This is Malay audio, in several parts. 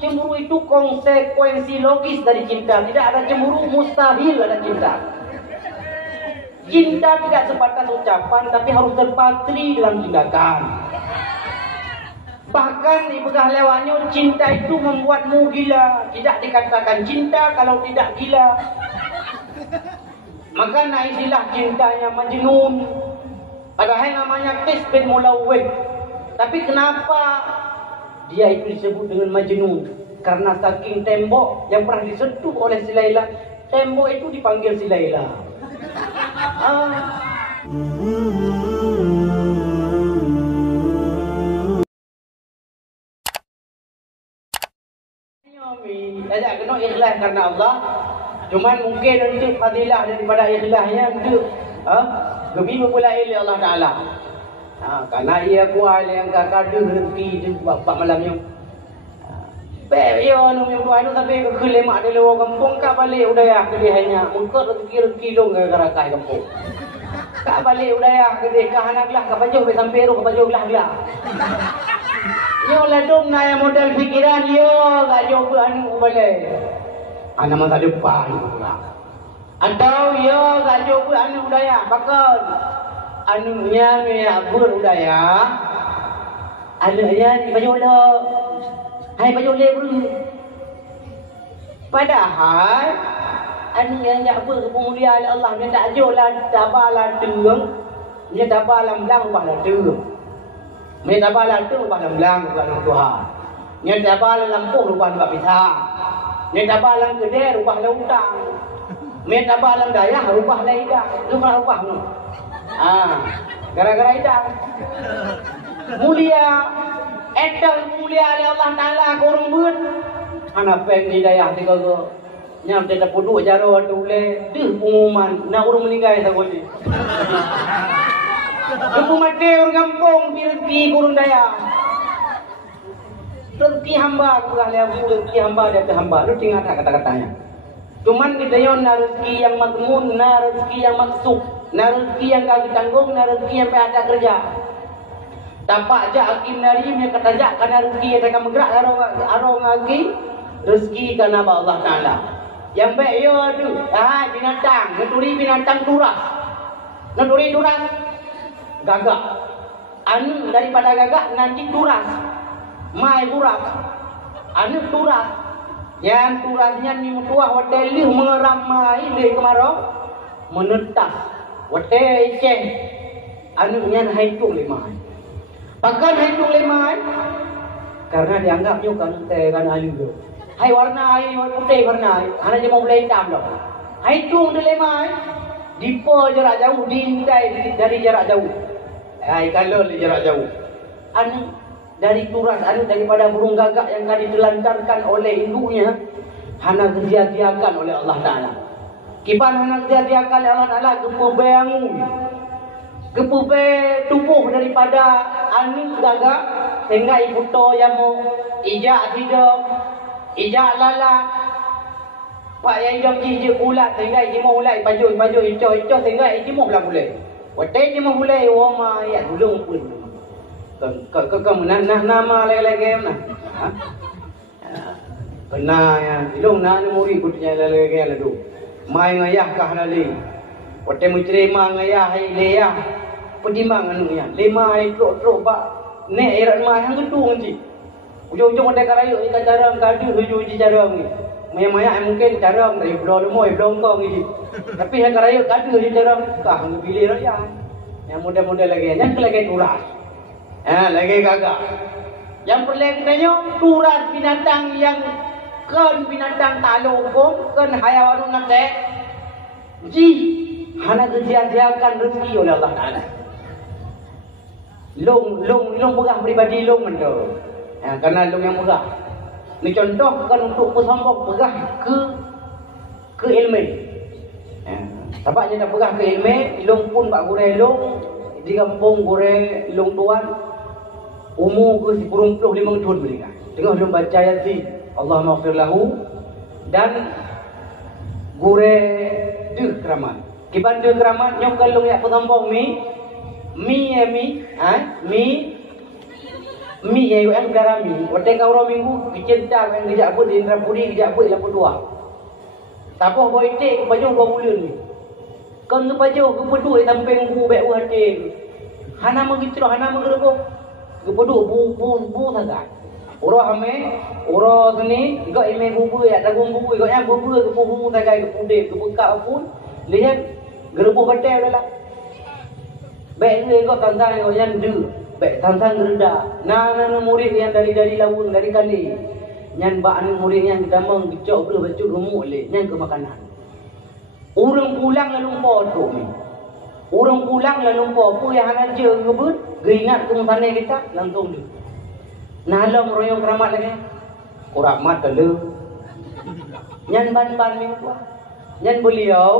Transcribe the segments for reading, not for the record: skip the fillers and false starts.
Cemburu itu konsekuensi logis dari cinta. Tidak ada cemburu, mustahil ada cinta. Cinta tidak sebatas ucapan, tapi harus terpatri dalam tindakan. Bahkan di begah lewatnya, cinta itu membuatmu gila. Tidak dikatakan cinta kalau tidak gila. Maka istilah cintanya Majnun. Padahal namanya Qais bin Mulawwih. Tapi kenapa dia itu disebut dengan Majnun? Karena saking tembok yang pernah disentuh oleh si Laila, tembok itu dipanggil si Laila. Tidak kena ikhlas karena Allah. Cuman mungkin untuk fadilah daripada ikhlasnya untuk lebih memulai Allah Ta'ala. Karena ia kuat yang kakak ada rezeki di bab malamnya. Yo nu yang dua itu sampai ke lemak di luar kampung kak balik udaya ke dia hanya mungkin rezeki long gara-gara kai kampung. Kak balik udaya ke dia kah anak lah kak baju sampai ru kak baju lah. Yo ladung na yang model fikiran yo kak jo anu balik. Ana masa depan pula. Atau yo kak jo anu udaya bakal anunya apa udaya. Anunya di baju lo. Hai baju lebru. Padahal anu yang tak apa kemuliaan Allah dia tak ajolah tabalah terung. Dia tabalah belang rubah terung. Dia tabalah terung rubah belang rubah Tuhan. Dia tabalah lampu rubah pisang. Dia tabalah gede rubah lautang. Dia tabalah dayah rubah laida. Rubah tu. Gara-gara itu mulia. Etang mulia oleh Allah Ta'ala korang pun anak peng hidayah tiga ke nyam tidak pudu jaro tulen deh pengumuman nak orang meninggal tak boleh aku mati orang kampung rezeki kurang daya rezeki hamba kurang lebu rezeki hamba dari hamba lu tinggal kata-katanya cuman kita yon rezeki yang makmun rezeki yang maksud rezeki yang kami tanggung rezeki yang ada kerja. Tapak jak hakim nari dia kata jak karena rezeki yang akan bergerak arong lagi rezeki karena Allah Taala. Yang baik yo tu binatang, ngeturi binatang turas. Ngeturi turas gagak. Anu daripada gagak nanti turas. Mai turas. Anu turas. Yang turasnya ni mutuah hotel ni mengeram mai le kemarau menetas. Hotel iceh. Anu yang haitung lemai. Bahkan hitung lemai karena dianggap juga kan ayu tu. Hai warna ayu putih warna ayu. Hanya mau mulai hitam dah. Hitung di lemai dipo jarak jauh diintai dari jarak jauh. Hai kalau di jarak jauh. Anu dari turas anu daripada burung gagak yang akan ditelantarkan oleh induknya hana disia-siakan oleh Allah Taala. Kipan hana disia-siakan oleh Allah Taala kepebangun. Kepupe tubuh daripada anu gagak sehingga ibu to yang mau ijak hidup ijak lala pak yang hidup je ulat sehingga ibu mau ulat baju ico sehingga ibu mau belah boleh watai je mau boleh wama ya dulu pun ke menanah nama lagi mana benar ya dulu nak muri putnya lagi lalu mai ngayah kah lali watai mencerima ngayah hai leah pedimang anunya lima ikut bak nek erat mai hang gedung ji ujung-ujung ada karayu ikan jarang kadu hujung di jarang ni maya-maya mungkin jarang dari pulau moy belum kong ni tapi hang karayu kadu di jarang kah hang pilih raya yang muda-muda lagi yang lagi turas lagi gagak yang paling kenyo turas binatang yang kan binatang talukum kan hayawan nate ji hana disia-siakan rezeki oleh Allah Taala. Long pegah pribadi long mendo. Karena long yang pegah. Ni contoh kan untuk pesambok pegah ke ilmu. Sebabnya dah pegah ke ilmu, long pun pak gure long di kampung gure long tuan umur ke 45 tahun mereka. Tengah long baca Yasin, Allah maghfir lahu dan gure deh keramat. Kiban deh keramat nyok kalung yak pesambok mi Mi yang garami, waktu kau orang minggu dicinta yang dijak pun di Indra Puri dijak pun lapu dua. Tapoh boy tek baju 2 bulan ni. Kan tu baju ke pedu sampai ngku bek hati. Hana mengitro hana menggerbo. Ke pedu bu sangat. Orang ame, orang sini gak ime bubu ya, dagung bubu gak yang bubu ke bubu sangat ke pude ke buka pun. Lihat gerbo betel dah lah. Bek ni gak tantang yang du. Baik tantang gerda. Nah murid yang dari lawung dari kali. Nyan ba anu murid yang kita meng gecok ber baju rumuk le nyan ke makanan. Urang pulang lalu lupa tu ni. Urang pulang lalu lupa apa yang hana je ngebut, geingat ke sana kita langsung tu. Nah long royong keramat lagi. Keramat dulu. Nyan ban minggu. Nyan beliau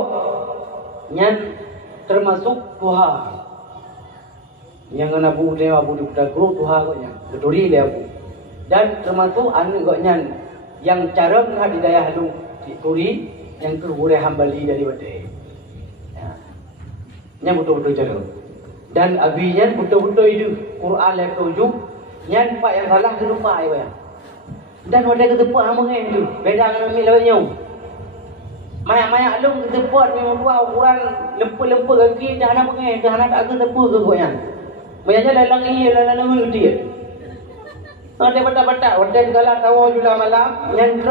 nyan termasuk Tuhan. Yang anak dia abu di putar guru Tuhan ko nya beturi dia abu dan termasuk anu ko nya yang cara di daya halu turi yang boleh hambali dari bade ya nya betul-betul cara dan abinya betul-betul itu Quran le tujuh nya pak yang salah lupa ai bayang dan wada ke tepuk ameng tu beda dengan mi lawanya maya-maya lung ke tepuk ni membuat ukuran lempu-lempu kaki dah nak pengen dah nak tak ke tepuk ke ko nya Bayanya lelang ini lelang ini dia. Ada bata-bata, ada segala tahu juga malam. Yang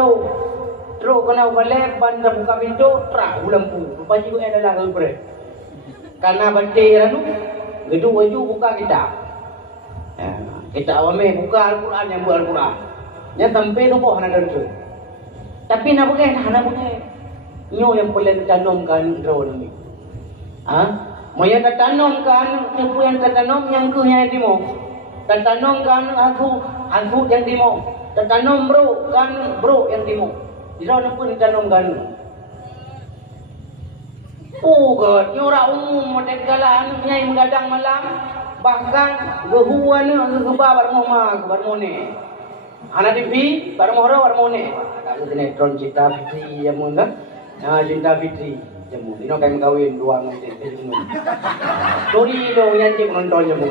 tro kena balik bandar buka pintu, terak lampu. Pasti kau ada lah kau ber. Karena bantai ranu, gedung baju buka kita. Kita awalnya buka Al-Quran yang buat Al-Quran. Yang sampai tu boh nak tu. Tapi nak pakai. Nyo yang boleh ditanamkan tro ni. Maya tertanamkan siapa yang tertanam yang ke yang dimo. Tertanamkan aku yang dimo. Tertanam bro yang dimo. Di sana pun ditanamkan. God, nyora umum model galaan nyai mengadang malam bahkan gehuan gebar barmoma barmone. Anak TV barmohro barmone. Ada sinetron Cinta Fitri yang mun kan. Cinta Fitri. Jamu, ini kami kawin dua nanti. Story dong yang cik nonton jamu.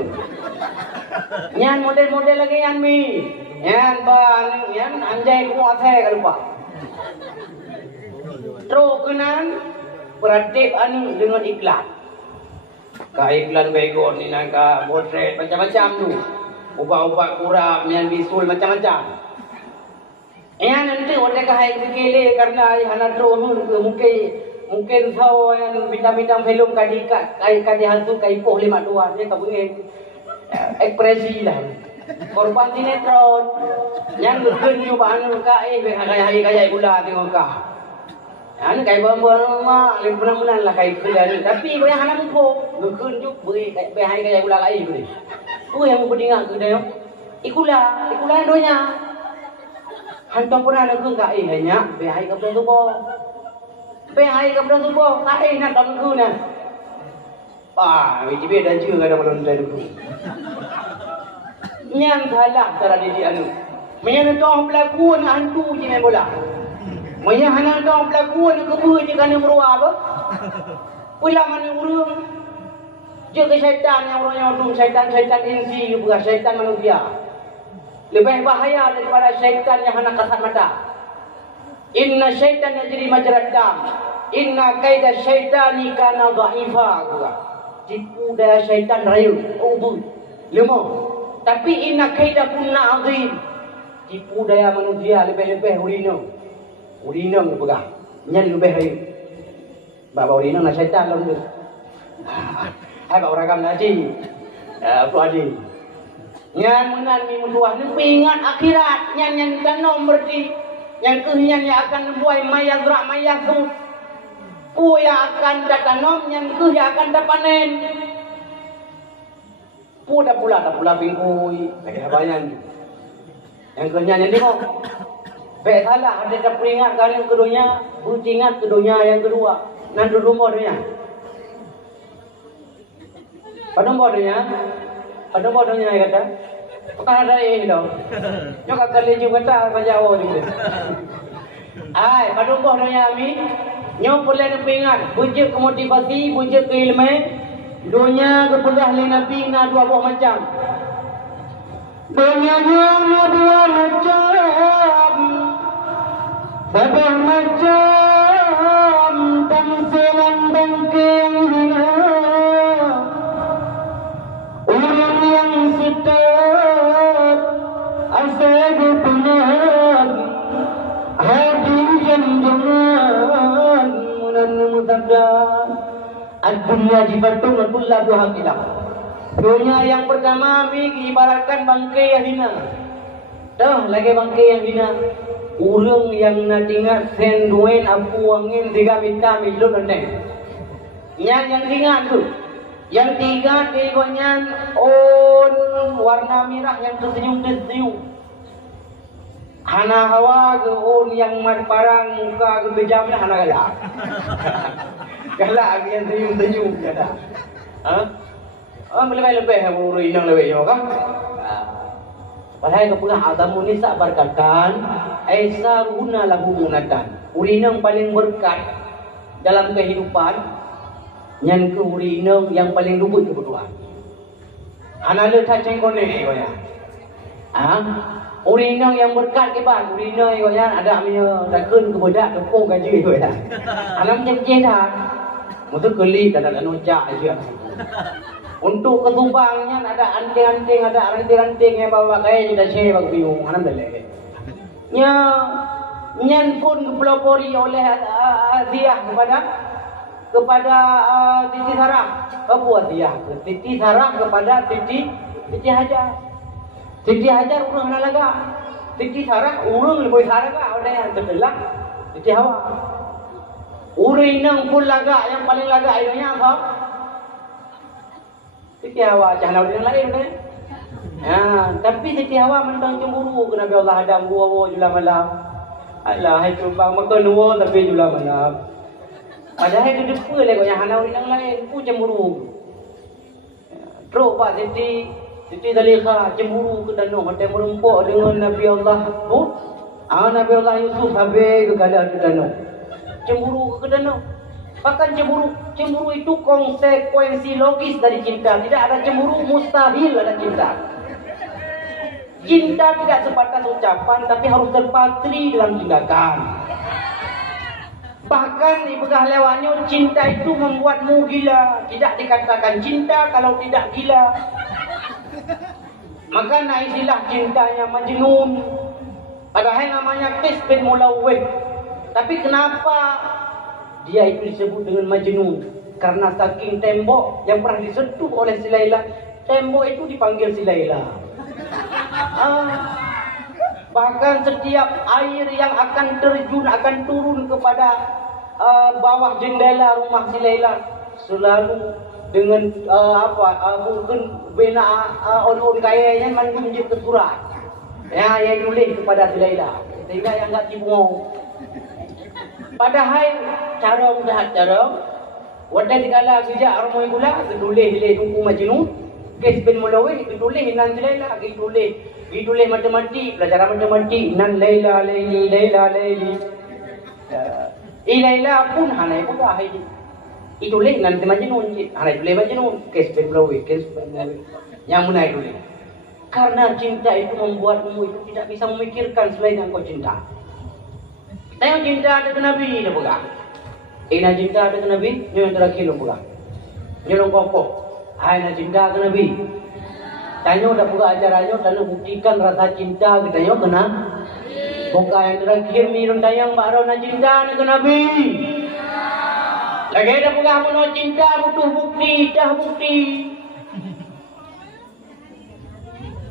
Yang model-model lagi yang mi, yang ban, yang anjay kuat saya kalau pak. Trokenan beradib anu dengan iklan. Iklan begon ni nangka potret macam-macam tu. Ubah-ubah kurang yang bisul macam-macam. Yang nanti orang kahai sekele karena anak tro mungkin tahu yang bintang-bintang film kadikat kadi hantu kai poh 52 dia tak boleh ekspresi lah korban sinetron yang berkenyu bahan kai kaya gula tengok ka anu kai bamba mak lempunan lah kai kerja ni tapi kau yang anak muko berkenyu beri kaya gula kai boleh tu yang berdingat ke dia ikula donya hantu pun ada ke kai hanya behai ke tu bo Behai ke belakang tubuh, kain nak tangguh nak. Wajib dah juga ada belum dah dulu. Yang galak cara dia anu. Menyang tong pelakon hantu je main bola. Menyang hanang tong pelakon kebu je kana meruah apa? Pula mana urang. Jaga syaitan yang orang yang syaitan insi bukan syaitan manusia. Lebih bahaya daripada syaitan yang hendak kasat mata. Inna syaitan yajri majrad dam. Inna kaida syaitani kana dha'ifa. Tipu daya syaitan rayu. Lemah. Tapi inna kaida kunna azim. Tipu daya manusia lebih-lebih urina pegang. Nyan lebih rayu. Bawa urina nak syaitan lah tu. Hai bawa ragam naji. Apa aji? Nyan menan mi mutuah ni ingat akhirat nyan tanam berdi. Yang kehian yang akan buai mayazra mayazu. Yang akan datanam yang yang akan dapanen. Dah pula bingkui. Lagi habayan. Yang kehian yang tengok. Baik salah ada dah peringat kali keduanya, beringat keduanya yang kedua. Nanti rumah dunia. Pada rumah dunia kata. Bukan ada ini dong. Nyok kali juga tak Jawa ni. Pada rumah dunia kami, nyok boleh ingat, bujuk motivasi, bujuk keilmu, dunia kepedah le Nabi na dua buah macam. Dunianya dua macam, sabah macam, tamsilan bangke yang hina, orang yang setat, asal penat, hati yang jangan, munan mutabda, ad-dunya jibatun kullah buhakilah. Dunia yang pertama ibaratkan bangkai yang hina. Dah lagi bangkai yang hina. Urang yang natingat senduen apu angin tiga minta milun neng. Yang ringan tu. Yang tiga kegonyan on warna merah yang tersenyum-tersenyum. Hana hawa ke on yang marparang muka ke bejam hana galak. Galak yang senyum-senyum kata. Lebih-lebih urang inang lebih yo kan. Padahal kepunah Adamu ni sak berkatkan aisaruna lahu munatan. Urinang paling berkat dalam kehidupan nyan ke urinang yang paling lubut kebutuhan. Anala taceng kone yo ya. Urinang yang berkat ke ban, urinang yo ya ada amnya dak keun ke bedak kepung gaji yo ya. Alam je dah. Mutu keli tak ada nojak aja. Untuk ketubangnya ada anting-anting, ada ranting-ranting yang bawa kaya sudah saya bingung, anam dah lagi. Nyan pun dipelopori oleh Aziah kepada Titi Sarah. Apa Aziah? Titi Sarah kepada Titi Hajar. Titi Hajar urang nalaga. Titi Sarah urang lebih saraga oleh yang terdelak Titi Hawa. Urang nang pun laga yang paling laga airnya apa? Siti Hawa jangan orang lain kan? Tapi Siti Hawa mentang cemburu ke Nabi Allah Adam gua jula malam. Alah hai tumbang makan dua tapi jula malam. Padahal itu depa le kau yang hana orang lain ku cemburu. Teruk Pak Siti Zalekha cemburu ke danau hotel merempok dengan Nabi Allah Hud. Nabi Allah Yusuf habis ke kala danau. Cemburu ke danau. Bahkan cemburu itu konsekuensi logis dari cinta. Tidak ada cemburu mustahil ada cinta. Cinta tidak sebatas ucapan, tapi harus terpatri dalam tindakan. Bahkan di begah lewatnya cinta itu membuatmu gila. Tidak dikatakan cinta kalau tidak gila. Maka istilah cintanya majnun. Padahal namanya Qais bin Mulawwih. Tapi kenapa dia itu disebut dengan majnun? Karena saking tembok yang pernah disentuh oleh si Laila, tembok itu dipanggil si Laila. Bahkan setiap air yang akan terjun, akan turun kepada bawah jendela rumah si Laila selalu dengan mungkin bina on kayanya mandu menjadi surat. Yang tulis kepada si Laila, sehingga yang enggak cibung. Padahal cara wadah dikala bijak ramai pula ditulis le tungku majnun Qais bin Mulawwih ditulis nan Laila ditulis matematik pelajaran matematik nan Laila Laili Laila pun hanai pula hai ditulis nan majnun hanai tulis majnun Qais bin Mulawwih yang munai tulis karena cinta itu membuatmu itu tidak bisa memikirkan selain engkau cinta. Tengok cinta ada ke Nabi dah pegang. Nak cinta ada ke Nabi, ni yang terakhir lo pegang. Ni lo kokok. Nak cinta ke Nabi. Tanya dah pegang ajarannya, lalu buktikan rasa cinta kita tanya kena. Bukan yang terakhir ni lo tanya baru nak cinta ada ke Nabi. Lagi dah pegang mau cinta butuh bukti, dah bukti.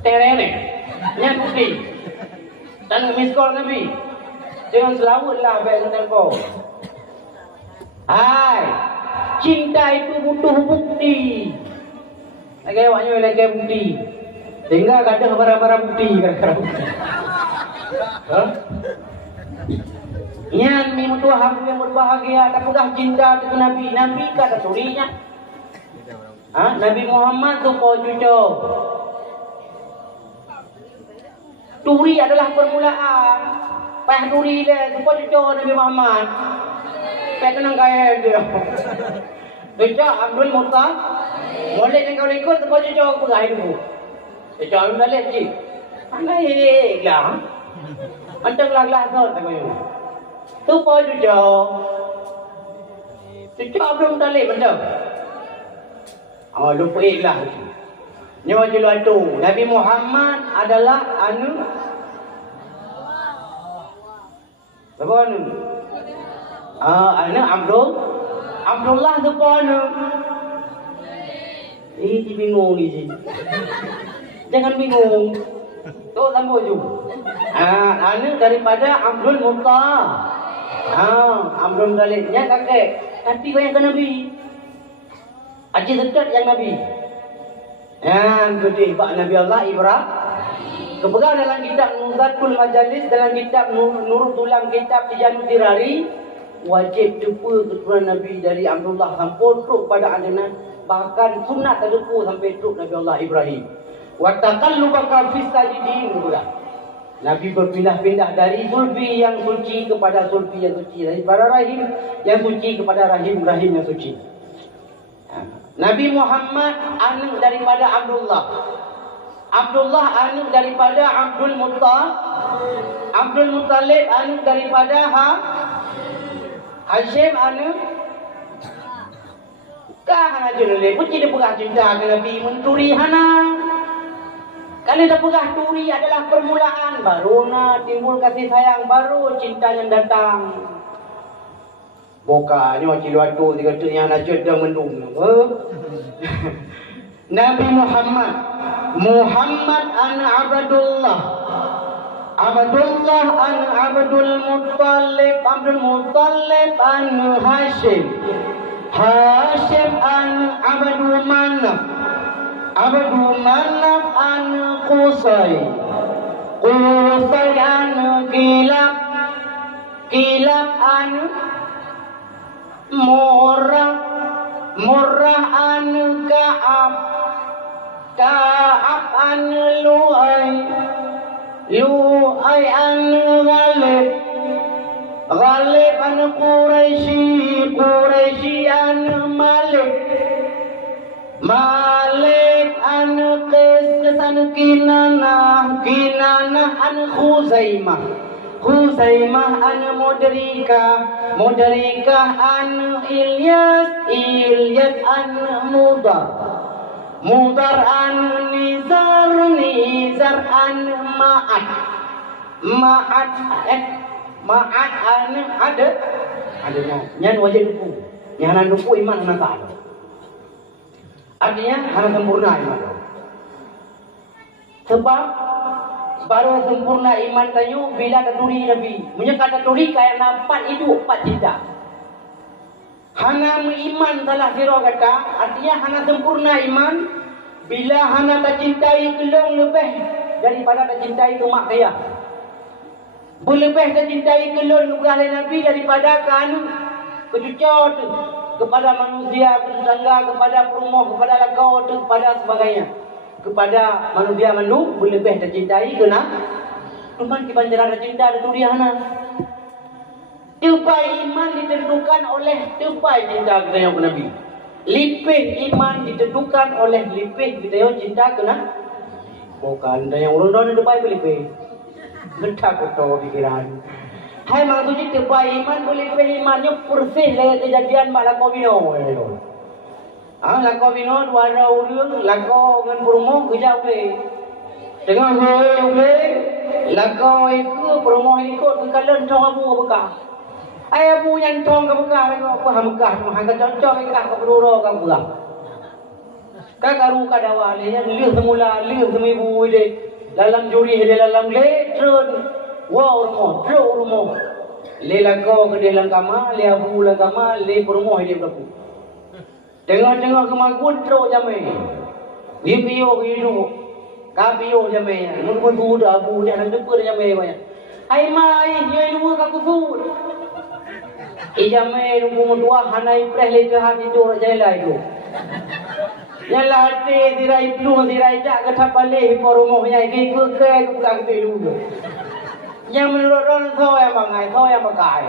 Terene, ni bukti. Tanya miskol Nabi. Jangan selawatlah baik tempo. Cinta itu butuh bukti. Lagi awaknya lagi bukti. Sehingga kadang barang-barang bukti kadang-kadang. Nyan mi mutu hamu yang berbahagia tak pegang cinta dengan Nabi. Nabi kata surinya. Nabi Muhammad tu kau cucu. Turi adalah permulaan. Pah duri le, tu cucu Nabi Muhammad. Pah tenang kaya dia. Cucu Abdul Muttalib. Boleh kau ikut tu cucu aku pegang itu. Cucu Abdul Muttalib cik. Mana ini lah? Anteng lah tu tak kau. Tu pun cucu belum tali benda. Oh lupa lah. Nyawa jeluan tu. Nabi Muhammad adalah anu. Apa anu? Anu Abdullah tu pun anu. Bingung ni. Jangan bingung. Tu sambung je. Anu daripada Abdul Muttalib. Abdul Muttalibnya kakek. Tapi kau yang ke Nabi. Haji dekat yang Nabi. Gede Pak Nabi Allah Ibrahim. Kepegang dalam kitab Nuzatul Majalis, dalam kitab Nurul Tulang, kitab Tijanul Dirari, wajib jumpa keturunan Nabi dari Abdullah sampai truk pada adenan, bahkan sunat terdepu sampai truk Nabi Allah Ibrahim. Wa taqallubaka fis sajidin pula. Nabi berpindah-pindah dari sulbi yang suci kepada sulbi yang suci, daripada rahim yang suci kepada rahim yang suci. Nabi Muhammad anak daripada Abdullah. Abdullah anak daripada Abdul Muttalib. Abdul Muttalib anak daripada Hashim anak. Kah aja lele, puji dia pegah cinta dengan Nabi mencuri hana. Kalau dah pegah turi adalah permulaan, baru nak timbul kasih sayang, baru cinta yang datang. Bokanya macam luatu dia kata yang nak cerita mendung. Nabi Muhammad an Abdullah. Abdullah an Abdul Muttalib an Hashim. Hashim an Abdul Manaf. Abdul Manaf an Qusay. Qusay an Kilab. Kilab an Murrah an Ka'ab. Ka'ab an Lu'ay. Lu'ay an Ghalib. Ghalib an Quraisy. Quraisy an Malik. Malik an Qis an Kinanah. Kinanah an Khuzaimah. Khuzaimah an Mudrikah an Ilyas an Mudar an Nizar an Ma'at an adanya nyan wajib duku nyan duku iman natal artinya harus sempurna iman sebab baru sempurna iman tayu bila taturi Nabi. Menyeka taturi kaya nampak hidup pat cinta. Hana iman salah siro kata, artinya hana sempurna iman bila hana tak cintai kelong lebih daripada tak cintai tumak kaya. Berlebih tak cintai kelong lebih Nabi daripada kan kecucot kepada manusia, tetangga, kepada perumah, kepada lakau, kepada sebagainya. Kepada manusia mandu berlebih tercintai kena cuman kebanjaran cinta itu dia hana tupai iman ditentukan oleh tupai cinta kita yang Nabi lipih iman ditentukan oleh lipih kita yang cinta kena bukan yang urun-urun tupai berlipih gentak kotor pikiran hai maksudnya tupai iman berlipih imannya persih dengan kejadian malah kawino lakau binod warna urang lakau ngan perumoh kerja boleh tengah boleh lakau itu perumoh ikut ke kalen tong abu bekah ai abu yang tong ke bekah apa bekah hang cocok ikah ke peluru ke bekah kagaru kadawa le yang liu semula liu semibu ide dalam juri de dalam le trun wa urmo le lakau ke dalam kama le abu dalam kama le perumoh ide berlaku tengok-tengok kemagun teruk jamai. Biyo hidup. Kabiyo jamai. Mun tu dah abu dia nak depa jamai banyak. Ai mai dia dua kaku sud. Jamai nunggu dua hanai preh le ke hati tu jela itu. Jela hati dirai plu dirai tak ke tapale poromohnya ke bukan dulu. Yang menurut orang tahu yang bangai, tahu yang pakai.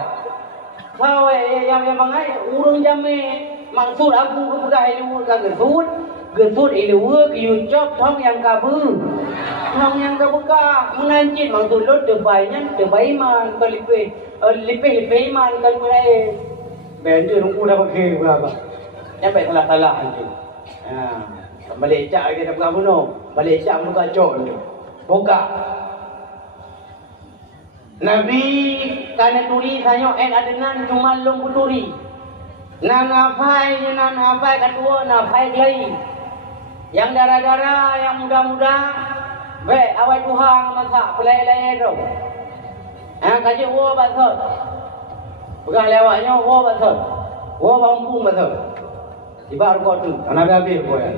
Tahu yang bangai urung jamai maksud aku ke pegah ilmu kagak sud Getut ilwa kiyucap thong yang kabur. Thong yang kabuka mengancit maksud lo terbaiknya terbaiman kalipe lipe iman kalipulai. Benda rungku dah pakai berapa? Sampai salah-salah tu. Balik cak kita buka bunuh. Balik cak buka cok tu. Buka. Nabi kana turi sanyo adenan cuma lom puturi. Nang apai katua napai lagi. Yang darah-darah, yang muda-muda, baik awal Tuhan masak pelai-pelai tu. Kaji wo basot. Bukan lewatnya wo basot. Wo bangkung basot. Tiba arko tu, anak habis ko ya.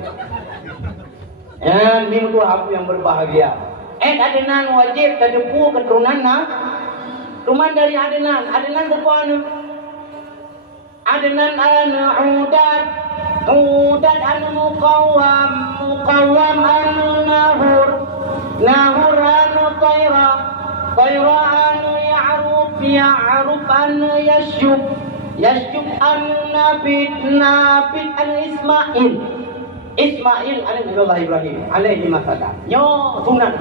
Ni tu aku yang berbahagia. Adenan wajib terdepu keturunan Tuman dari adenan sepuan. Adenan udat muqawwam nahur tayra ya'ruf yashub nabit Ismail alaihi Ibrahim alaihi masalam. Nyo sunat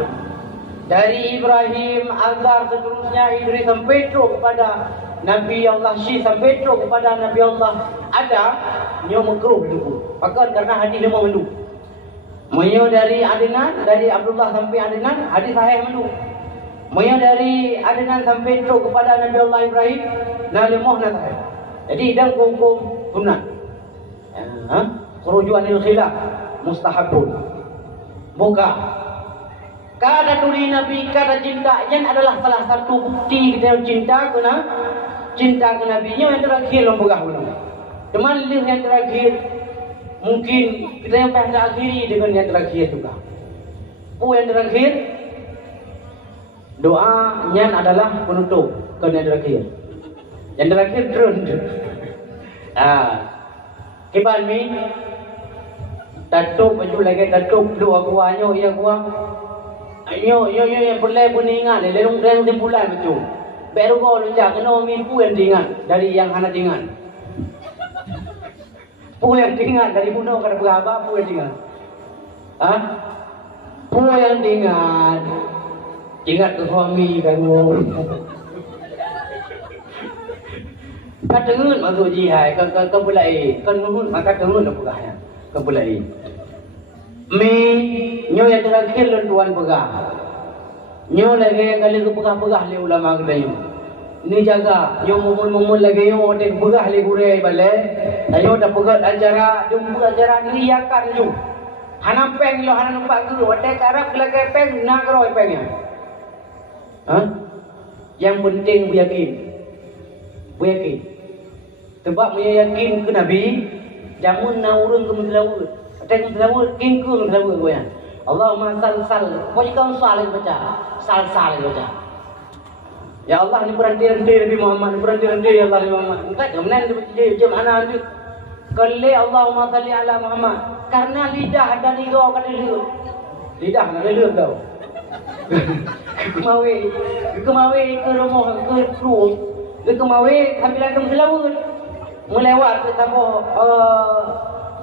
dari Ibrahim azar seterusnya Idris sampai kepada Nabi Allah Syih sampai kepada Nabi Allah ada nyo makruh dulu. Bahkan karena hadis lima melu. Menyo dari Adnan dari Abdullah sampai Adnan hadis sahih melu. Menyo dari Adnan sampai kepada Nabi Allah Ibrahim nalimah sahih. Jadi dan hukum sunat. Kerujuan khilaf mustahabun. Buka. Kata tuli Nabi, kata cinta yang adalah salah satu bukti kita cinta ke Nabi yang terakhir lembagah pun. Cuman yang terakhir mungkin kita yang pada akhiri dengan yang terakhir juga. Yang terakhir doa yang adalah penutup ke yang terakhir. Yang terakhir terus. Kiban mi tatup baju lagi tatup doa kuahnya ya kuah. Yo yang boleh pun ingat le long reng bulan betul. Baru kau lunjak kena mimpu yang diingat dari yang hana diingat. Pu yang diingat dari bunuh kada berapa pu yang diingat. Pu yang diingat. Ingat ke suami kan wo. Katengun masuk jihai kan bulai kan nuhun maka tengun dah pegahnya. Kan bulai. Nyo yang terakhir tuan pegah. Nyo lagi kali ke pegah-pegah le ulama kita ni. Ni jaga, nyo mumul lagi nyo dek pegah le gure balik. Ayo dah pegah acara, dumpu acara ni yakan nyo. Hanam peng lo hanam nampak guru, dek Arab lagi peng nak roi pengnya. Yang penting beryakin. Sebab yakin ke Nabi, jamun naurun ke Muslimut. Tengok selawat kingkung selawat gue ya. Allahumma sal. Kau jika sal baca. Sal baca. Ya Allah ni berhenti Nabi Muhammad, berhenti ya Allah Nabi Muhammad. Enggak kemudian dia mana tu? Kalau Allahumma salli ala Muhammad. Karena lidah ada lidah kan lidah. Lidah nak lidah tau. Kemawe ke rumah ke perut. Kemawe hampilan ke selawat. Melewat ke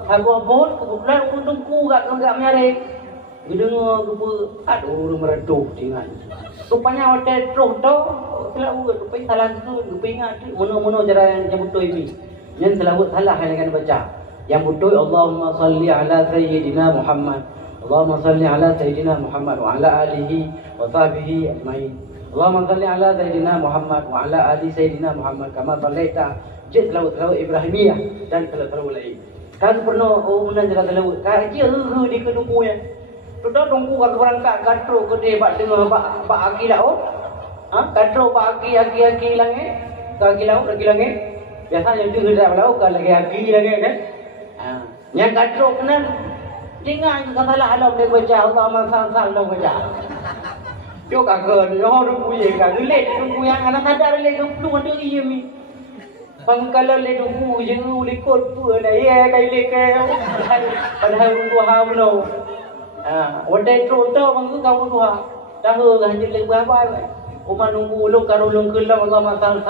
Aku bot kebetulan untukku enggak menarik. Gedeng ke aduh meredup dengan. Rupanya hotel terus tu selalu rupai salah tu ingat mono cara yang betul ini. Yang selalu salah yang akan baca. Yang betul Allahumma salli ala sayyidina Muhammad. Allahumma salli ala sayyidina Muhammad wa ala alihi wa sahbihi ajma'in. Allahumma salli ala sayyidina Muhammad wa ala ali sayyidina Muhammad kama sallaita. Jadi selalu Ibrahimiyah dan selalu lain. Kan pernah unan jaga telawut. Kaji di kedukunya. Sudah tunggu kau berangkat katro ke dia bak dengar bak aki dah. Katro bak aki langit. Lagi langit. Biasanya itu sudah laut kan lagi aki lagi kan. Yang katro kena dengar juga salah alam dia baca Allahumma sal baca. Yo kakak yo tunggu ye kan. Tunggu yang anak sadar le tunggu ada dia mi. Pangkalan le tunggu je likut pu dah ye kai leke padahal untuk hauno wadai troto bangku kau tua dah ganjil le berapa uman nunggu lu karulung kelam Allah masal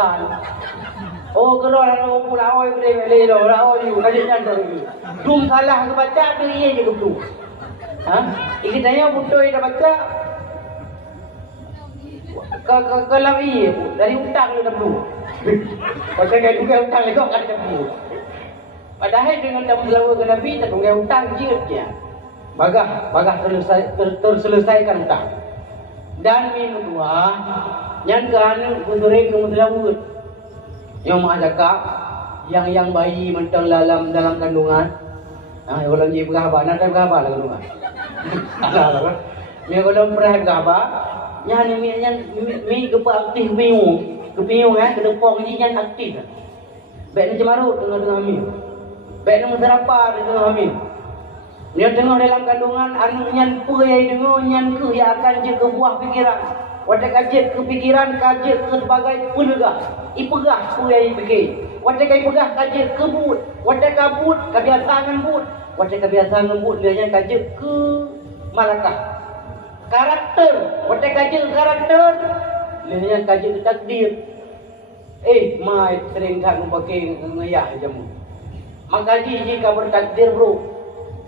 Oh kalau orang pulau itu le orang you kajian tu. Dum salah ke baca tu iya je tu. Iki tanya butuh ida baca. Kalau iya dari utang dia tu. Pasal kai tukar utang le kau kan tu. Padahal dengan dalam lawa ke Nabi tak tukar utang je. Bagah terselesaikan utang. Dan minum dua, yang kan kudurin kemudian yang mak cakap yang bayi mentang dalam kandungan kalau dia berkhabar nak berkhabar lah kandungan ni kalau pernah berkhabar yang mi kepa aktif kepiung ke depong ni yang aktif baik ni cemarut tengah mi baik ni serapa tengah mi dia tengah dalam kandungan anu nyan puyai dengar nyan ke yang akan je ke buah pikiran wadah kajet ke pikiran, kajet ke sebagai penegak. Ipegah puyai fikir. Wadah kai pegah kajet ke but. Wadah kabut kebiasaan but. Wadah kebiasaan but dia yang kajet ke malakah. Karakter. Wadah kajet ke karakter. Dia yang kajet ke takdir. Mai sering tak pakai ngayah jamu. Makaji jika bertakdir bro.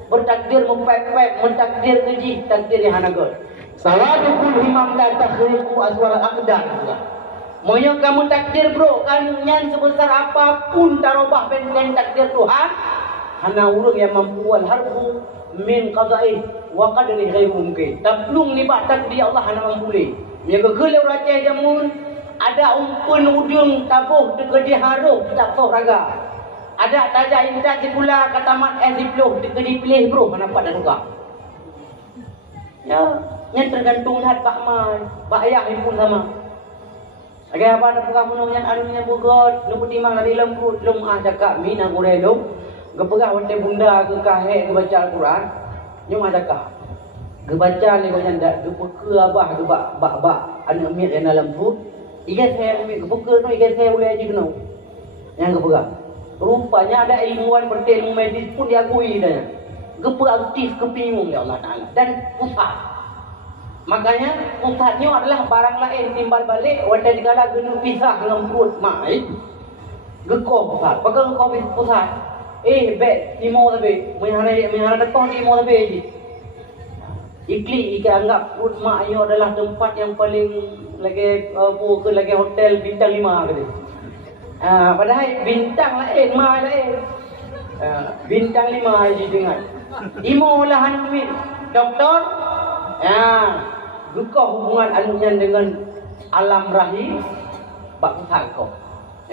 Bertakdir mempek-pek, mentakdir keji, takdir yang hanagot. Sawadukul himam la takhriqu aswar aqdar. Moyo kamu takdir bro, kan nyan sebesar apapun tarobah benteng takdir Tuhan, hana urang yang mampu wal harbu min qada'i wa qadri ghairu mungkin. Taplung ni bak takdir Allah hana mampu le. Dia gegelau racai jamun, ada umpun udung tabuh degedi haruh tak tahu raga. Ada tajak indah pula katamat diploh degedi pilih bro, mana dapat dah juga. Ya, yang tergantung hat Pak Man, Pak Ayah pun sama. Agak apa nak pegang punung yang anunya bugot, lu timang dari lembut, lum cakap mi nak urai lum, gepegah wate bunda ke kahek ke baca Al-Quran, nyum cakap. Gebaca ni kau nyandak, gepeke abah ke bak anak mi yang dalam tu, ikan saya mi gepeke tu ikan saya boleh aja kena. Yang gepegah. Rupanya ada ilmuwan berilmu medis pun diakui dah. Gepe aktif kepingung ya Allah Taala dan pusat. Makanya pusatnya adalah barang lain timbal balik wadah digala genu pisah dengan perut mai. Gekoh pusat, pegang gekoh pusat. Bet timo tapi menghara dekoh timo tapi je. Ikli anggap perut mak ayo adalah tempat yang paling lagi lagi hotel bintang 5 gitu. Padahal bintang lain, ma lain. Bintang 5 je dengar. Imo lah hanumi doktor. Buka hubungan anunya dengan alam rahim bak pusat kau.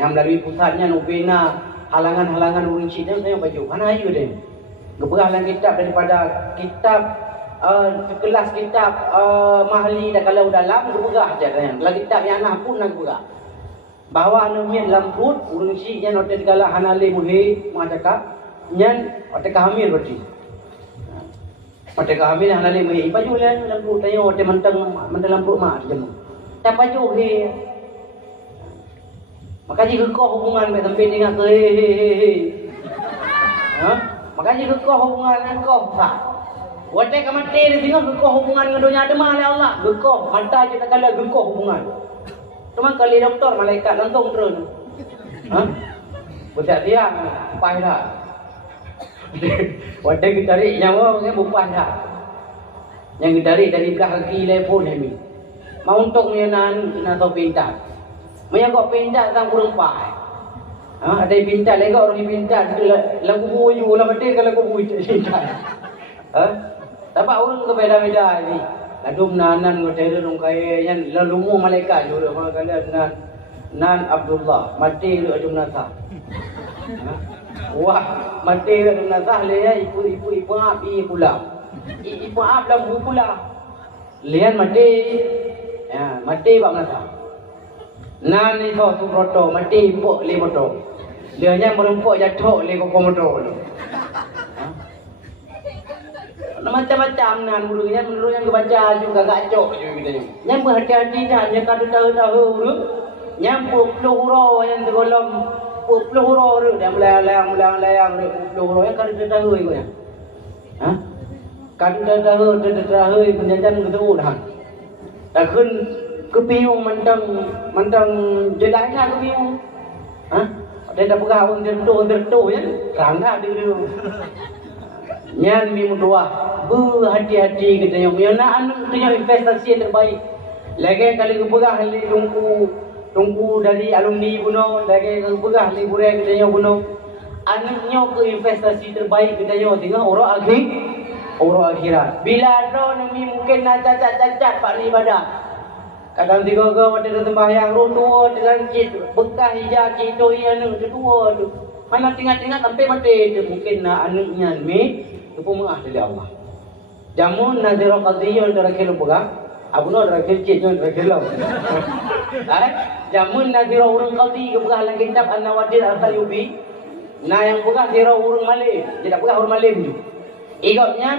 Yang melalui pusatnya nubena halangan-halangan uruncit dan saya baju. Mana ayu dia? Geberahlah kitab daripada kitab kelas kitab mahli dah kalau dalam geberah je kan. Kalau kitab yang anak pun nak geberah. Bahawa anumian dalam perut uruncit yang otak segala hanale muhe macakap nyan otak hamil berarti. Otak hamil hanale muhe baju lah dalam perut tanya otak mentang dalam perut mak jemu. Tak baju he. Maka jika kau hubungan dengan sampai dengan he. Maka jika kau hubungan dengan kau sah. Otak mati di sini kau hubungan dengan dunia demah oleh Allah. Kau mata je tak kala kau hubungan. Cuma kali doktor malaikat langsung turun. Buat dia upah dah. Wadah kita tarik nyawa mungkin upah dah. Yang kita tarik dari belakang telefon ni. Mau untuk menan atau pintar. Maya kau pintar tang kurang pai. Ada pintar lagi orang pintar lagu buyu lah mati kalau lagu buyu pintar. Tapi orang tu beda-beda ni. Adum nanan ngotai dong kaya yang lalu mu malaikat juga orang kalian nan Abdullah mati lu adum nasah. Wah mati lu adum nasah le ya ibu ap pula. Ibu ap lambu pula. Lian mati. Ya mati bab nasah. Nan ni tu proto mati pok le motor. Dia nya merempok jatuh le kok motor. Macam-macam nan menurut yang kebaca juga gacok je kita. Yang berhati-hati dah yang tahu ru. Yang peluru yang tergolong peluru dia melayang peluru yang tahu itu ya. Tahu penjajan ketemu dah. Takun kepiung mentang jedahnya kepiung. Ha? Dia dah pegah untuk ya. Rangga dia dulu. Nyan mi mudua. Berhati-hati kita yang nak anu tu yang investasi yang terbaik. Lagi kali pegah li tunggu dari alumni buno, lagi pegah li burai kita yang buno. Anaknya ke investasi terbaik kita yang tengok orang akhirat. Bila ada ni mungkin nak cacat pak ibadah. Kadang tiga ke waktu sembahyang rundu dengan cit bekas hijau cit tu yang kedua tu. Mana tengah-tengah sampai mati tu mungkin nak anaknya ni tu pun maaf dari Allah. Jamun nazira qadiyun terakhir buka. Abu no terakhir cit tu terakhir lah. Jamun nazira urang qadi ke buka dalam kitab An-Nawadir Al-Qayyubi. Nah yang buka zira urang Malim. Tidak buka urang Malim tu. Igotnya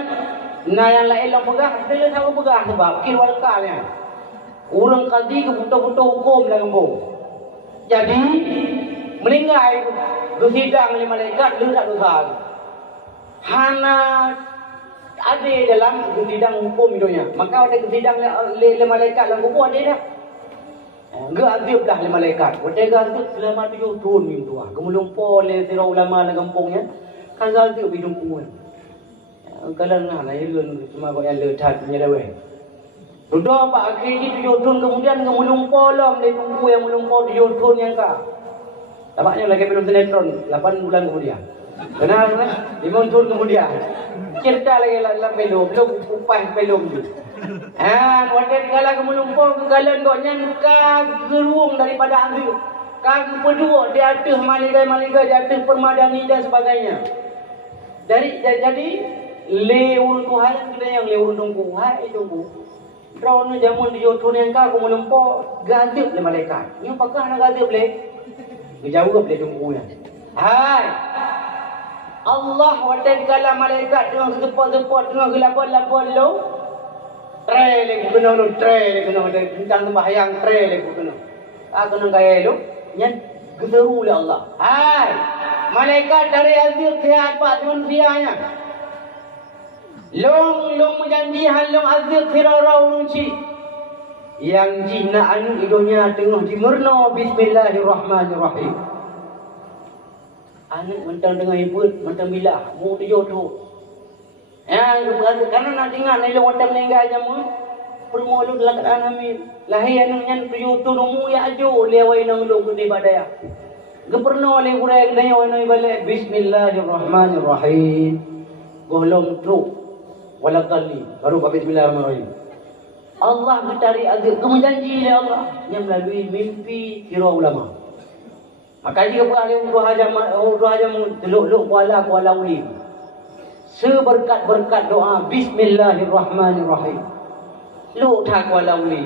nah yang lain lah buka dia tahu buka sebab kir walqanya. Orang qadi ke buta-buta hukum dalam kampung. Jadi meninggal bersidang oleh malaikat dia tak dosa. Hana ada dalam bersidang hukum hidupnya. Maka ada bersidang oleh malaikat dalam kubur ada dah. Enggak azab dah oleh malaikat. Waktu azab selama 7 tahun ni tua. Kemudian oleh sira ulama dalam kampungnya kan azab hidup kubur. Kalau nak ilun cuma kau yang lehat punya dewe. Sudah pak akhir ni 7 tahun kemudian kamu lumpur lah dia tunggu yang melumpur 7 tahun yang kah. Tampaknya lagi belum sinetron 8 bulan kemudian. Benar kan? 5 tahun kemudian. Cerita lagi dalam belum upas belum tu. Waktu kalau kamu lumpur kegalan koknya kah gerung daripada azab. Kah pedua di atas malaikat di atas permadani dan sebagainya. Jadi le urut Tuhan kita yang le urut tunggu. Hai tunggu. Kalau ni jamun di jodoh yang kau menempuh gadip le malaikat. Ni pakah nak gadip le. Jauh ke le tunggunya. Hai. Allah wadah kala malaikat dengan sepot-sepot dengan gelap-gelap lo. Trail le kena lo trail kena tentang sembahyang trail le kena. Kena gaya lo. Nyan geseru le Allah. Hai. Malaikat dari azab sihat pak manusianya. Long menjanji halong azab firara urunci. Yang jina anu hidupnya tengah dimerna bismillahirrahmanirrahim. Anak mentang tengah hibut, mentang bilah, mu jodoh. Karena nak dengar nilai wadah meninggal jamu, permulu dalam keadaan hamil. Lahir anaknya tujuh mu ya ajo lewai nang lu gede badaya. Geperno le kurai kedai wanai balik bismillahirrahmanirrahim. Golong truk. Walakali baru bismillahirrahmanirrahim. Allah mencari azab kamu janji oleh Allah yang melalui mimpi kira ulama. Maka jika boleh doa jam teluk kuala uli. Seberkat-berkat doa bismillahirrahmanirrahim. Lu tak kuala uli.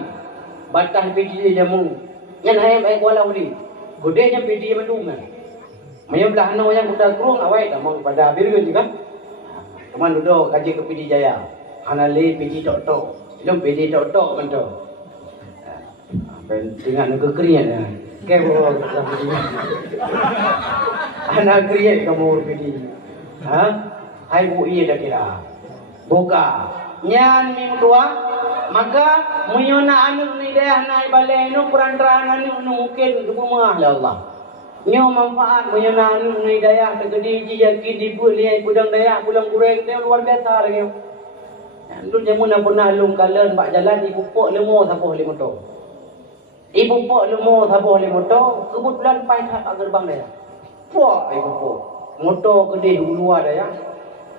Batas pidi jamu. Yang ayam kuala uli. Godenya pidi mendungan. Menyemblah anak yang kuda kurung awai tak mau pada birga juga. Teman duduk kaji ke PD Jaya. Hanali PD Tok. Belum PD Tok kan tu. Dengan ke krian. Ke bawa PD. Anak krian kamu PD. Hai bu iya dah kira. Buka. Nyan ming dua. Maka menyona anu ni dah naik balai nu perantaraan anu mungkin kebumah lah Allah. Nyo manfaat menyona anu hidayah tegedi jijaki dibut liai budang daya pulang kurang dia luar biasa lagi. Dulu jamun nak pernah lung kalen bak jalan ibu pok lemo sapoh le motor. Ibu pok lemo sapoh le motor kebetulan pai tak gerbang daya. Pok ibu pok. Motor gede luar daya.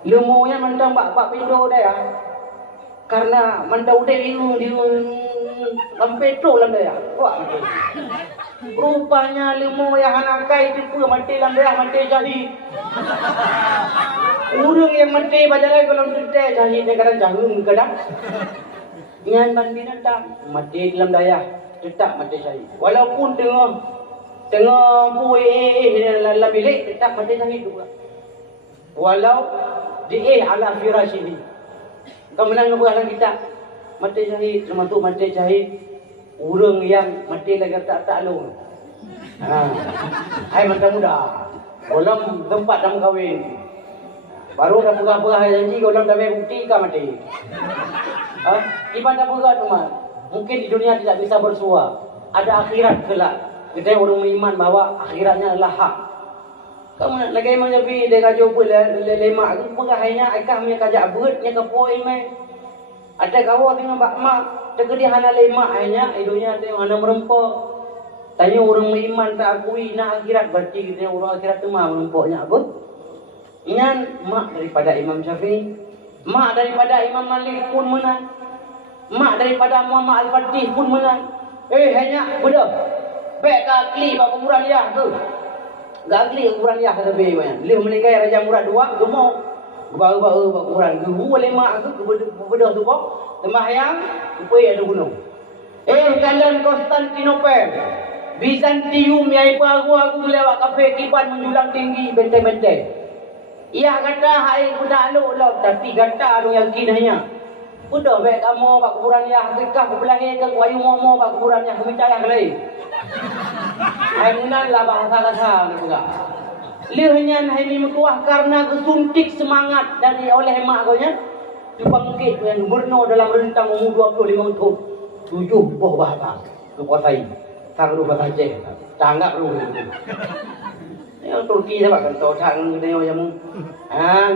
Lemo nya mantang bak pintu daya. Karena mantau dek di sampai tu lah daya. Pok. Rupanya lemo yang hanakai itu pun mati lambai mati jahit. Urung yang mati bajalai kalau tidak jahit dia kadang jahum kadang. Ngan banding datang mati dalam daya tetap mati jahit. Walaupun tengah puih dalam bilik tetap mati jahit juga. Walau di ala firashihi. Kau menang dalam kita mati jahit termasuk mati jahit. Urang yang mati lagi tak lu. Hai mata muda. Ulam tempat dalam kahwin. Baru dah pegah-pegah janji ulam dah bukti kah mati. Ibadah pegah tu mah. Mungkin di dunia tidak bisa bersua. Ada akhirat kelak. kita orang beriman bahwa akhiratnya adalah hak. Kamu nak lagi mana bi dia kaju pun lemak tu pegahnya akak punya kajak beutnya ke poin mai. Ada kawan dengan bak mak, dekat dia hana lemak hanya idunya tengok hana merempok. Tanya orang beriman tak akui nak akhirat berarti kita orang akhirat tu mah merempoknya apa? Ingat mak daripada Imam Syafi'i, mak daripada Imam Malik pun menang. Mak daripada Muhammad Al-Fatih pun menang. Hanya budak. Baik kali bak kuburan dia tu. Gagli ukuran dia kata be banyak. Leh melikai Raja Murad 2 gemuk. Gebau-gebau ukuran gebu lemak ke bedah tu kok. Sembahyang upaya ada gunung. Kalian Konstantinopel. Bizantium yang aku melewat kafe kiban menjulang tinggi benteng-benteng. Ia kata hai budak lu tapi kata lu yakin hanya. Budak baik kamu bak kuburan dia hakikah belahi ke wayu momo bak kuburan dia kemicayah lain. Hai munan lah bahasa-bahasa ni juga. Lirnya hai ni mutuah karena kesuntik semangat dari oleh mak kau nya. Dibangkit yang gubernur dalam rentang umur 25 tahun. 7 buah bahasa kekuasai. Sanggup bahasa Aceh. Tanggap lu. Yang Turki sebab kan tahu sang dia yang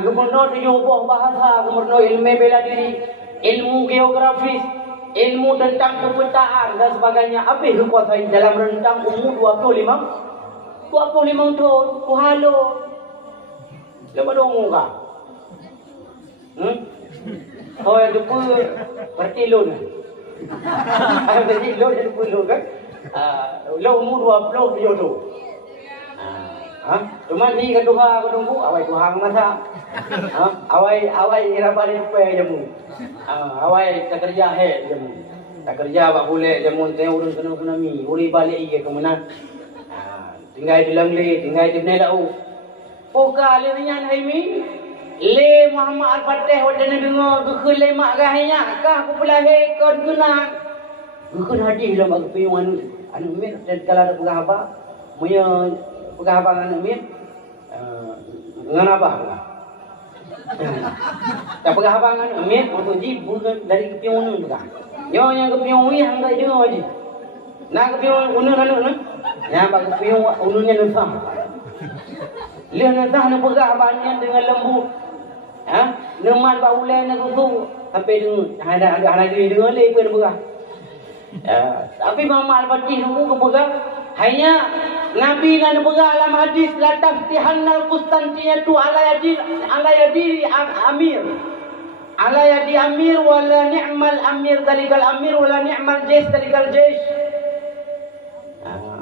gubernur 7 buah bahasa, gubernur ilmu bela diri, ilmu geografis, ilmu tentang pemetaan dan sebagainya. Habis kuasai dalam rentang umur 25 tahun. Halo. Siapa dong muka? Oh yang tu pun berarti lon. Berarti lon yang tu lon kan? Lo umur 27 tu. Cuma ni kedua aku tunggu awai Tuhan masa. Awai irapa ni pe jamu. Awai tak kerja he jamu. Tak kerja bak boleh jamu teh urus kena tsunami. Uri balik ye ke mana? Tinggal di Langli, tinggal di Nelau. Poka le nyan hai mi. Le Muhammad Al-Fatih wadana dengar ke lemak gahnya kah popular he kon guna. Bukan hadis dalam aku pian anu mit kalau ada pegahaba. Moya pegahaba anu mit. Ngan apa? Tak pegahaba anu mit untuk ji bukan dari kepiun pegah. Yo yang kepiun wi hang gai dengar ji. Nak kepiun unu anu na. Ya bak kepiun ununya nusah. Lihat nusah nu pegahaba dengan lembu. Neman bau lain nak tu sampai dengar ada lagi dengar le pun berah. Tapi Muhammad Al-Fatih nunggu ke berah hanya Nabi nan berah dalam hadis la taftihannal Qustantiyatu ala yadi amir wala ni'mal amir dalikal amir wala ni'mal jaysh dalikal jaysh.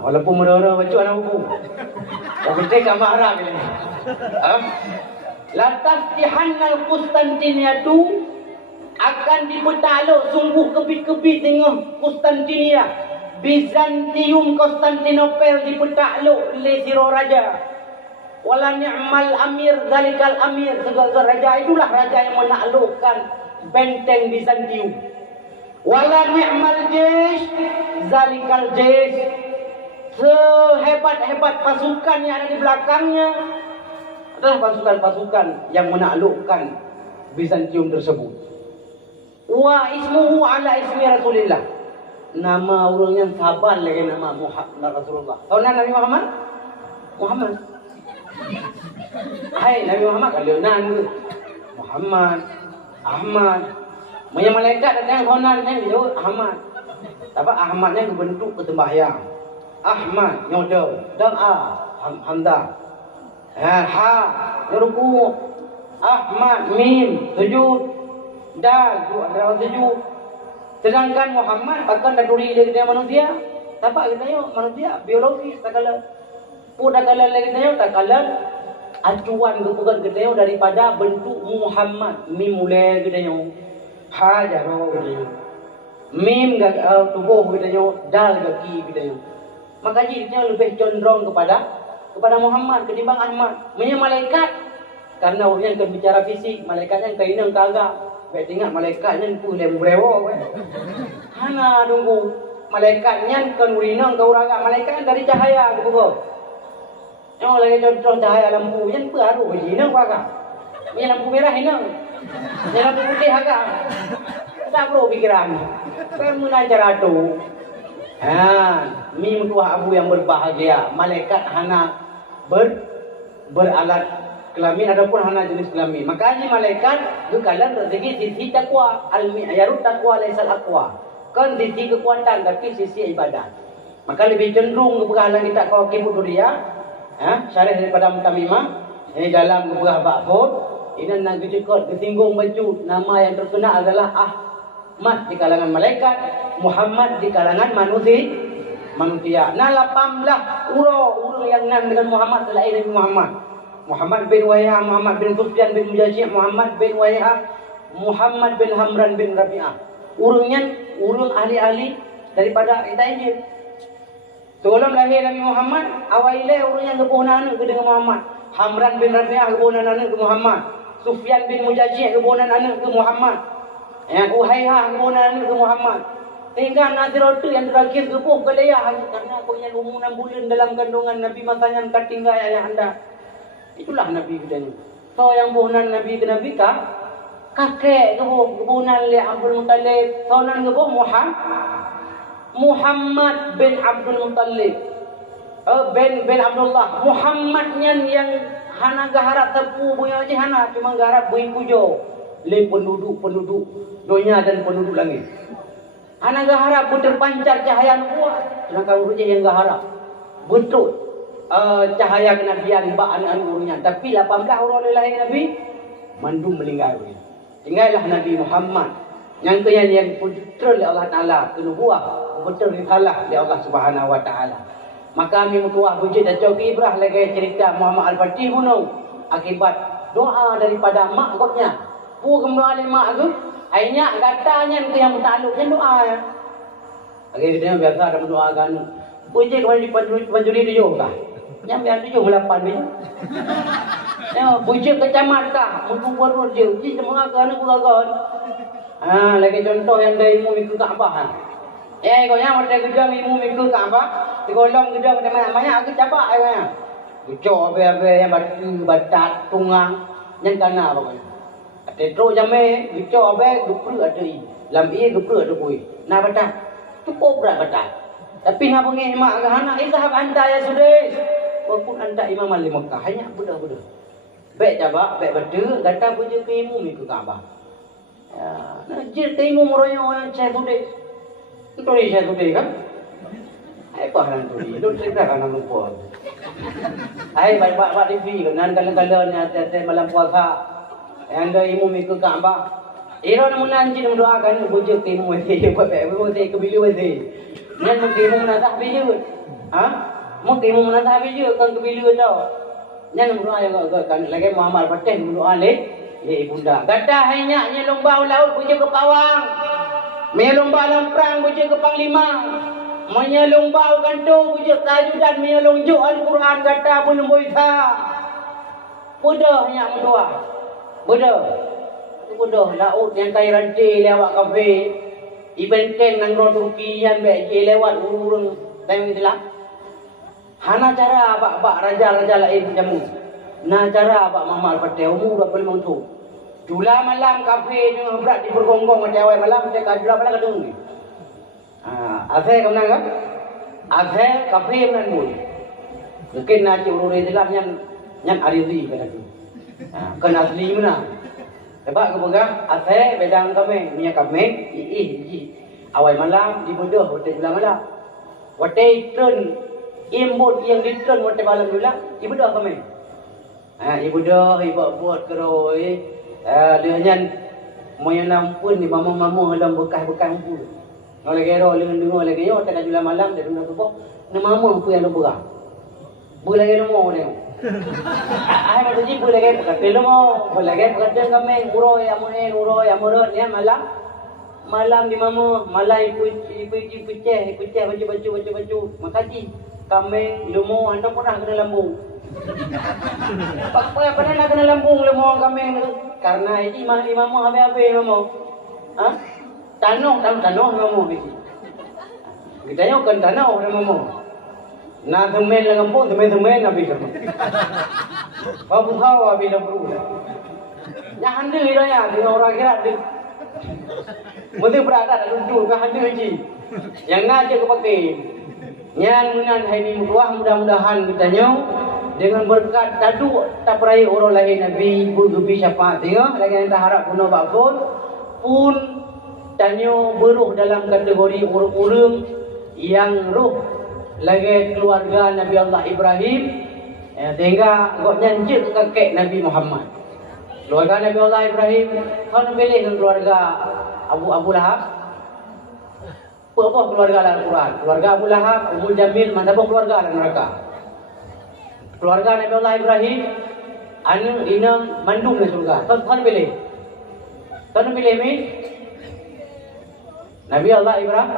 Walaupun merah baca anak buku. Tapi tak marah ni. La taftihannal Qustantiyatu akan dipetakluk sungguh kebit-kebit tengok Konstantinia. Bizantium Konstantinopel dipetakluk oleh siro raja. Wala ni'mal amir zalikal amir. Segala raja itulah raja yang menaklukkan benteng Bizantium. Wala ni'mal jaysh zalikal jaysh. Sehebat-hebat pasukan yang ada di belakangnya adalah pasukan-pasukan yang menaklukkan Bizantium tersebut. Wa ismuhu ala ismi Rasulillah. Nama orang yang sabar lagi nama Muhammad Rasulullah. Tahu Nabi Muhammad? Muhammad. Hai Nabi Muhammad kalau nan Muhammad, Ahmad. Banyak malaikat datang konan kan dia Ahmad. Tapi Ahmadnya berbentuk kesembahyang. Ahmad nyoda dan hamdah. Ha ruku. Ahmad mim sujud. Dal dua sujud. Sedangkan Muhammad bahkan dari dia manusia. Tapak kita yo manusia biologis tak kala. Pun tak kala lagi kita yo tak kala acuan bukan kita yo daripada bentuk Muhammad. Mim mulai kita yo. Ha jaro kita yo. Mim tubuh kita yo, dal kaki kita yo. Maka dia lebih condong kepada Muhammad ketimbang Ahmad. Punya malaikat karena orang yang bicara fisik, malaikatnya kainang kagak. Baik tengok malaikatnya tu lem brewo kan. Hana tunggu malaikatnya kan urinang kau raga malaikatnya dari cahaya gitu kok. Yang lagi contoh cahaya lampu yang baru hinang kagak. Yang lampu merah hinang. Yang lampu putih agak. Tak perlu pikiran. Kan mun ajar atu. Mi mutuah abu yang berbahagia. Malaikat hana beralat kelamin adapun hana jenis kelamin. Makanya malaikat gekalan rezeki sisi takwa, al-mi'yarut takwa laisal aqwa. Kan sisi kekuatan tapi sisi ibadat. Maka lebih cenderung keberhalang kita kau kibut duria. Syarah daripada Mutamimah. Ini dalam keberah ba'fud. Ini nak kecekot, kesinggung baju. Nama yang terkenal adalah Ahmad di kalangan malaikat, Muhammad di kalangan manusia. Nah 18 urang yang nan dengan Muhammad selain Nabi Muhammad. Muhammad bin Wayha, Muhammad bin Sufyan bin Mujahid, Muhammad bin Wayha, Muhammad bin Hamran bin Rabi'ah. Urang ahli-ahli daripada Injil. Sebelum lahir Nabi Muhammad, awalnya urang yang keponakan ke dengan Muhammad. Hamran bin Rabi'ah keponakan anak ke Muhammad. Sufyan bin Mujahid keponakan anak ke Muhammad. Uhayha keponakan anak ke Muhammad. Sehingga Naziratu yang terakhir kepuh ke daya karena aku yang umur 6 bulan dalam kandungan Nabi masanya katinggal ayah anda. Itulah Nabi kita. So yang buhunan Nabi ke Nabi kakek kebuhunan li Abdul Muttalib. So nan kebuh Muhammad bin Abdul Muttalib. bin Abdullah. Muhammadnya yang hana gaharap tepu punya je hana cuma gaharap bui pujo le penduduk dunia dan penduduk langit. Hana gaharap terpancar cahaya nubuah. Sedangkan urutnya yang gaharap betul cahaya kenabian ba anak urutnya. Tapi 18 orang lain Nabi mandum meninggal. Tinggallah Nabi Muhammad yang putra oleh Allah Taala kenubuah betul risalah oleh Allah Subhanahu Wa Taala. Maka kami mutuah wujud dan coki ibrah lagi cerita Muhammad Al-Fatih bunuh akibat doa daripada mak gopnya. Pu kembali mak tu, akhirnya katanya ke yang bertakluknya doa ya. Akhirnya biasa ada doa kan. Wujud kalau di panjuri dia juga. Yang biasa dia melapan dia. Ya, wujud kecamat kah? Mengkumpul dia. Wujud semua kan kulagon. Lagi contoh yang dari ilmu mikul Kaabah. Kau yang ada gedang ilmu mikul Kaabah. Digolong gedang mana aku capak ya. Ucap apa yang batat tungang yang kana apa kan. Tetro jame ucap apa gupru ada i. Lambi gupru ada kui. Na batat. Cukup berat batat. Tapi na pengen mak gahana izhab anta ya sudah. Walaupun anda imam al Mekah hanya budak-budak. Baik jabak, baik berdua, kata puja ke ilmu mikul Kaabah. Nah, jil ke ilmu meroyo yang saya sudah. Itu saya sudah kan? Apa hal itu? Itu cerita kan nama puas. Hai baik TV kan, kalau ada malam puasa, yang ada ilmu mikul Kaabah. Iron menanji mendoakan puja ke ilmu itu, bapak itu kebilu itu. Yang mungkin menasah biju, mungkin menasah biju kan kebilu itu. Yang mendoa yang kan lagi Muhammad Fatih mendoa le ibunda. Kata hanya lomba laut puja ke pawang, lomba perang puja ke panglima. Menyelungbau gantung wujud tajudan menyelungjuk Al-Quran kata pun boisa. Bodoh yang mendoa. Bodoh laut yang kai rantai lewat kafe. Ibenteng nang rotukian baik je lewat urung time itulah. Hana cara bak raja lain jamu. Na cara bak Muhammad Fatih umur 25 tahun. Jula malam kafe dengan berat di bergonggong macam awal malam saya jula malam kadung. Azhar kau nak? Azhar kafe mana pun. Mungkin nanti urut Islam yang arizi kena tu. Kena asli mana? Sebab kau pegang Azhar bedang kami, minyak kami, awal malam di bodoh, hotel malam malam. Hotel turn, imbut yang di turn hotel malam dulu, ibu dah kami. Ibu dah, ibu buat keroi, dia nyan mau yang nampun di mama dalam bekas pun. Oleh kero lengan lagi yo tak jual malam dari mana tu pun nama mampu yang lupa. Boleh kero mau dia. Ai macam ni boleh kero kata mau boleh kero kata kami uro yang murut ni malam di mama malai ibu baju makasih kami lumo anda pernah kena lambung. Apa pernah kena lambung lumo kami karena ini malam mama habe mama. Tanah mamo biji. Kita yang kan tanah orang mamo. Na temen dengan pun temen nabi kamu. Babu hawa bila berulah. Yang handil dia ya, dia orang kira dia. Mesti berada dalam dulu kan handil biji. Yang nak je kepakai. Yang menan hari ni mudah-mudahan kita nyo dengan berkat tadu tak perai orang lain Nabi bergebi syafaat tengok lagi yang tak harap guna bakfun pun tanyo beruh dalam kategori orang-orang yang ruh lagi keluarga Nabi Allah Ibrahim sehingga kok nyanjir kakek Nabi Muhammad. Keluarga Nabi Allah Ibrahim kau pilih dengan keluarga Abu Lahab. Apa keluarga dalam Quran? Keluarga Abu Lahab, Abu Jamil, mana keluarga dalam neraka? Keluarga Nabi Allah Ibrahim anu ina mandum dalam surga. Kau pilih. Kau pilih ni Nabi Allah Ibrahim.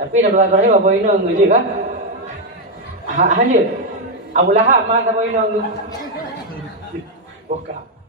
Tapi Nabi Allah Ibrahim apa ina ngaji kan? Hanya Abu Lahab mana apa ina? Bukan.